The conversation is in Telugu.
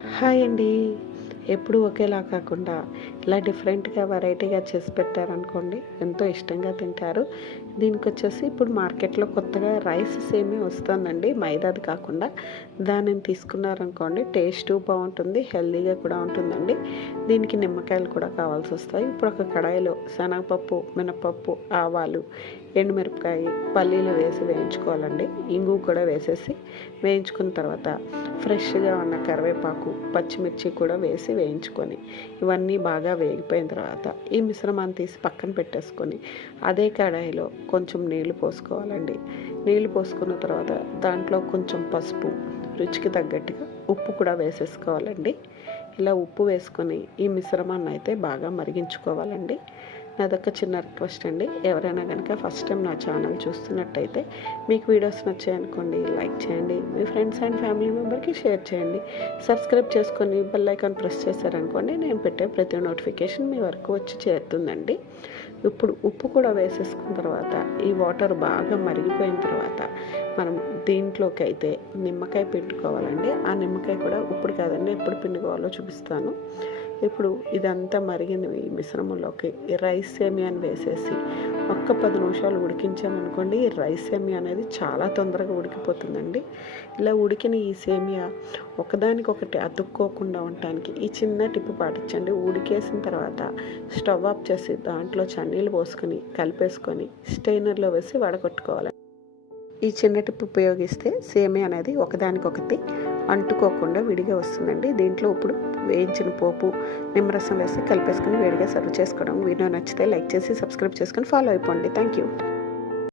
హాయ్ అండి. ఎప్పుడు ఒకేలా కాకుండా ఇలా డిఫరెంట్‌గా, వెరైటీగా చేసి పెట్టారనుకోండి ఎంతో ఇష్టంగా తింటారు. దీనికొచ్చేసి ఇప్పుడు మార్కెట్‌లో కొత్తగా రైస్ సేమియా వస్తుందండి. మైదాది కాకుండా. దానిని తీసుకున్నారనుకోండి టేస్టు బావుంటుంది. హెల్తీగా కూడా ఉంటుందండి. దీనికి నిమ్మకాయలు కూడా కావాల్సొస్తాయి. ఇప్పుడు ఒక కడాయిలో శనగపప్పు, మినపప్పు, ఆవాలు, ఎండుమిరపకాయ, పల్లీలు వేసి వేయించుకోవాలండి. ఇంగువ కూడా వేసేసి వేయించుకున్న తర్వాత ఫ్రెష్‌గా ఉన్న కరివేపాకు, పచ్చిమిర్చి కూడా వేసి వేయించుకొని ఇవన్నీ బాగా వేగిపోయిన తర్వాత ఈ మిశ్రమాన్ని తీసి పక్కన పెట్టేసుకొని అదే కడాయిలో కొంచెం నీళ్లు పోసుకోవాలండి. నీళ్లు పోసుకున్న తర్వాత దాంట్లో కొంచెం పసుపు, రుచికి తగ్గట్టుగా ఉప్పు కూడా వేసేసుకోవాలండి. ఇలా ఉప్పు వేసుకొని ఈ మిశ్రమాన్ని అయితే బాగా మరిగించుకోవాలండి. నాదొక చిన్న రిక్వెస్ట్ అండి. ఎవరైనా కనుక ఫస్ట్ టైం నా ఛానల్ చూస్తున్నట్టయితే మీకు వీడియోస్ నచ్చాయనుకోండి లైక్ చేయండి, మీ ఫ్రెండ్స్ అండ్ ఫ్యామిలీ మెంబర్కి షేర్ చేయండి, సబ్స్క్రైబ్ చేసుకొని బెల్ ఐకాన్ ప్రెస్ చేశారనుకోండి నేను పెట్టే ప్రతి నోటిఫికేషన్ మీ వరకు వచ్చి చేరుతుందండి. ఇప్పుడు ఉప్పు కూడా వేసేసుకున్న తర్వాత ఈ వాటర్ బాగా మరిగిపోయిన తర్వాత మనం దీంట్లోకి అయితే నిమ్మకాయ పిండుకోవాలండి. ఆ నిమ్మకాయ కూడా ఇప్పుడు కాదండి ఎప్పుడు పిండుకోవాలో చూపిస్తాను. ఇప్పుడు ఇదంతా మరిగిన ఈ మిశ్రమంలోకి ఈ రైస్ సేమియాని వేసేసి ఒక్క 10 నిమిషాలు ఉడికించామనుకోండి ఈ రైస్ సేమియా అనేది చాలా తొందరగా ఉడికిపోతుందండి. ఇలా ఉడికిన ఈ సేమియా ఒకదానికొకటి అతుక్కోకుండా ఉండటానికి ఈ చిన్న టిప్పు పాటించండి. ఉడికేసిన తర్వాత స్టవ్ ఆఫ్ చేసి దాంట్లో చన్నీళ్ళు పోసుకొని కలిపేసుకొని స్టెయినర్లో వేసి వడగొట్టుకోవాలి. ఈ చిన్న టిప్ ఉపయోగిస్తే సేమియా అనేది ఒకదానికొకటి అంటుకోకుండా విడిగా వస్తుందండి. దీంట్లో ఇప్పుడు వేయించిన పోపు, నిమ్మరసం వేసి కలిపేసుకొని వేడిగా సర్వ్ చేసుకోవడం. వీడియో నచ్చితే లైక్ చేసి సబ్స్క్రైబ్ చేసుకొని ఫాలో అయిపోండి. Thank you.